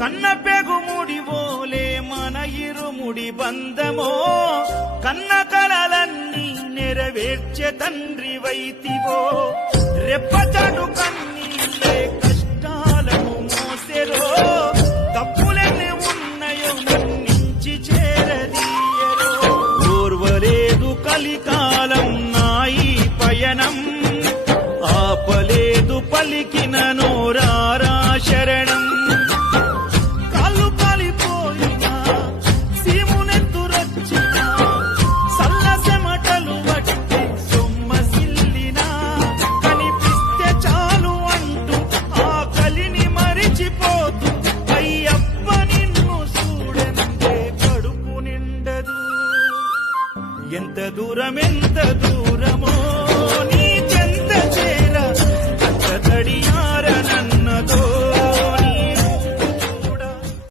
కన్న పెగుముడి ఓలే మన ఇరుముడి బంధమో కన్న కలలన్నీ నెరవేర్చే తండ్రి వైతివో రెప్పచాటు కన్నీళ్ళే కష్టాలను మోసెరో తప్పులెన్ని ఉన్నాయో మన్నించి చేరదీయరో ఓర్వలేదు కలికాలం నాయి పయనం ఆపలేదు పలికిన నోరారా శరణం కాళ్ళు కాలిపోయినా సీమునెత్తురొచ్చినా సల్ల సెమటలు వట్టి సొమ్మసిల్లినా కనిపిస్తే చాలు అంటూ ఆ కలిని మరిచిపోతూ అయ్యప్ప నిన్ను చూడనంటే కడుపు నిండదు ఎంత దూరం